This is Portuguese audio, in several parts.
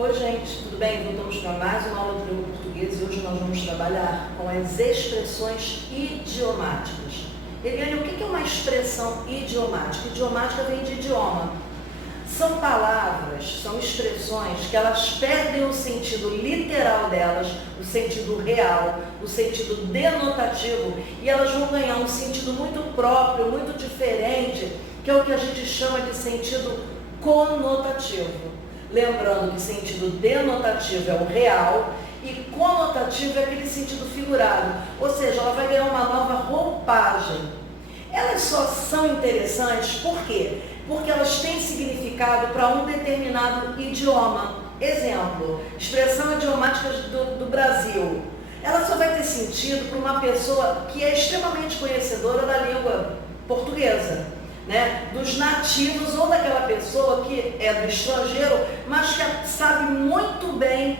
Oi gente, tudo bem? Voltamos para mais uma aula de língua portuguesa e hoje nós vamos trabalhar com as expressões idiomáticas. Eliane, o que é uma expressão idiomática? Idiomática vem de idioma. São palavras, são expressões que elas perdem o sentido literal delas, o sentido real, o sentido denotativo, e elas vão ganhar um sentido muito próprio, muito diferente, que é o que a gente chama de sentido conotativo. Lembrando que sentido denotativo é o real e conotativo é aquele sentido figurado, ou seja, ela vai ganhar uma nova roupagem. Elas só são interessantes por quê? Porque elas têm significado para um determinado idioma. Exemplo, expressão idiomática do Brasil. Ela só vai ter sentido para uma pessoa que é extremamente conhecedora da língua portuguesa, né? Dos nativos ou daquela pessoa que é do estrangeiro, mas que sabe muito bem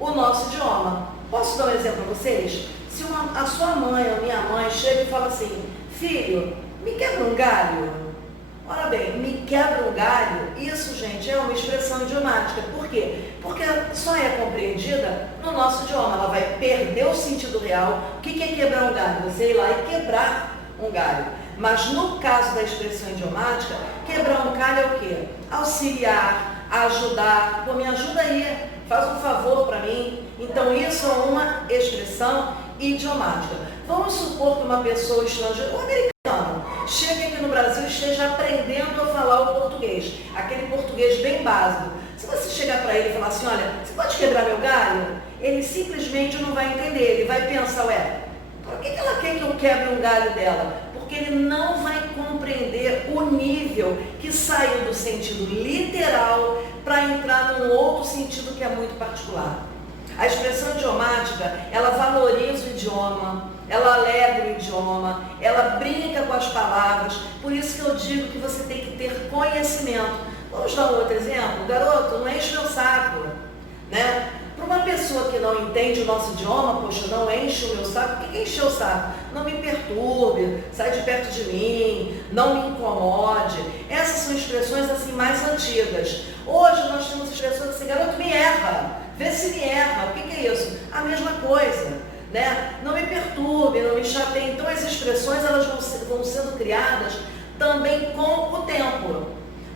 o nosso idioma. Posso dar um exemplo para vocês? Se a sua mãe ou minha mãe chega e fala assim: filho, me quebra um galho. Ora bem, me quebra um galho, isso, gente, é uma expressão idiomática. Por quê? Porque ela só é compreendida no nosso idioma. Ela vai perder o sentido real. O que é quebrar um galho? Você ir lá e quebrar um galho. Mas no caso da expressão idiomática, quebrar um galho é o quê? Auxiliar, ajudar. Pô, me ajuda aí, faz um favor para mim. Então isso é uma expressão idiomática. Vamos supor que uma pessoa estrangeira, um americano, chegue aqui no Brasil e esteja aprendendo a falar o português, aquele português bem básico. Se você chegar para ele e falar assim: olha, você pode quebrar meu galho? Ele simplesmente não vai entender, ele vai pensar: ué, por que ela quer que eu quebre um galho dela? Porque ele não vai compreender o nível que saiu do sentido literal para entrar num outro sentido que é muito particular. A expressão idiomática, ela valoriza o idioma, ela alegra o idioma, ela brinca com as palavras, por isso que eu digo que você tem que ter conhecimento. Vamos dar um outro exemplo? Garoto, não enche meu saco, né? Para uma pessoa que não entende o nosso idioma, poxa, não enche o meu saco. O que é encher o saco? Não me perturbe, sai de perto de mim, não me incomode. Essas são expressões assim mais antigas. Hoje nós temos expressões assim: garoto, me erra, vê se me erra. O que é isso? A mesma coisa, né? Não me perturbe, não me chateie. Então as expressões elas vão sendo criadas também com o tempo,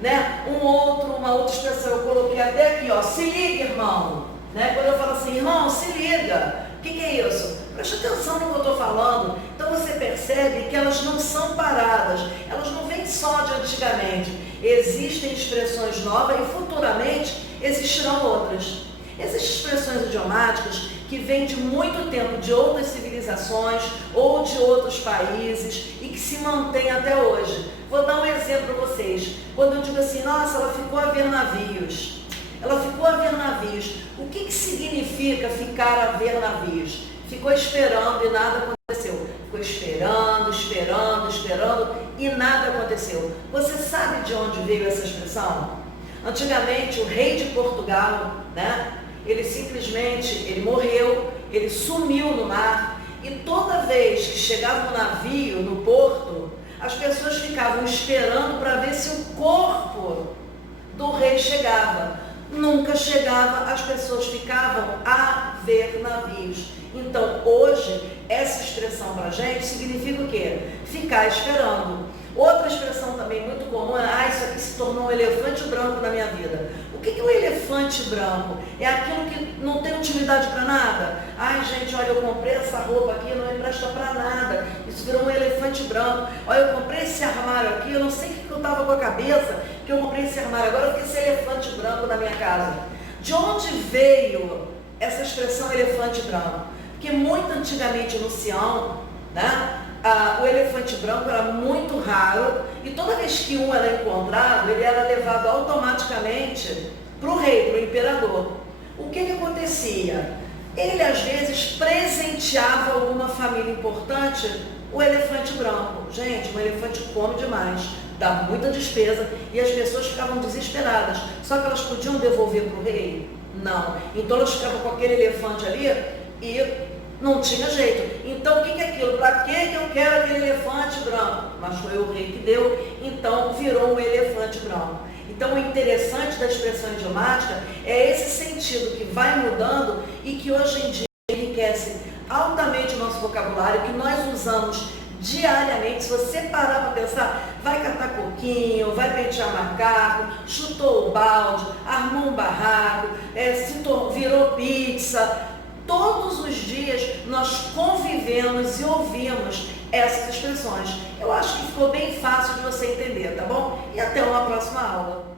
né? Uma outra expressão eu coloquei até aqui, ó: se liga, irmão. Né? Quando eu falo assim: irmão, se liga, o que é isso? Preste atenção no que eu estou falando. Então você percebe que elas não são paradas, elas não vêm só de antigamente. Existem expressões novas e futuramente existirão outras. Essas expressões idiomáticas que vêm de muito tempo, de outras civilizações ou de outros países e que se mantêm até hoje. Vou dar um exemplo para vocês. Quando eu digo assim: nossa, ela ficou a ver navios. Ela ficou a ver navios. O que significa ficar a ver navios? Ficou esperando e nada aconteceu. Ficou esperando, esperando, esperando e nada aconteceu. Você sabe de onde veio essa expressão? Antigamente, o rei de Portugal, né? Ele morreu, ele sumiu no mar e toda vez que chegava um navio no porto, as pessoas ficavam esperando para ver se o corpo do rei chegava. Nunca chegava, as pessoas ficavam a ver navios. Então, hoje, essa expressão para a gente significa o quê? Ficar esperando. Outra expressão também muito comum é: isso aqui se tornou um elefante branco na minha vida. O que é um elefante branco? É aquilo que não tem utilidade para nada. Ai, gente, olha, eu comprei essa roupa aqui, não me presta para nada. Isso virou um elefante branco. Olha, eu comprei esse armário aqui, eu não sei o que eu estava com a cabeça, que eu comprei esse armário. Agora eu tenho esse elefante branco na minha casa. De onde veio essa expressão elefante branco? Porque muito antigamente no Sião, né? O elefante branco era muito raro e toda vez que um era encontrado, ele era levado automaticamente para o rei, para o imperador. O que acontecia? Ele às vezes presenteava alguma família importante o elefante branco. Gente, um elefante come demais, dá muita despesa e as pessoas ficavam desesperadas. Só que elas podiam devolver para o rei? Não. Então elas ficavam com aquele elefante ali e Não tinha jeito. Então, o que é aquilo? Para que eu quero aquele elefante branco? Mas foi o rei que deu, então virou um elefante branco. Então, o interessante da expressão idiomática é esse sentido que vai mudando e que hoje em dia enriquece altamente o nosso vocabulário, que nós usamos diariamente. Se você parar para pensar, vai catar coquinho, vai pentear macaco, chutou o balde, armou um barraco, virou pizza. Todos os dias nós convivemos e ouvimos essas expressões. Eu acho que ficou bem fácil de você entender, tá bom? E até uma próxima aula.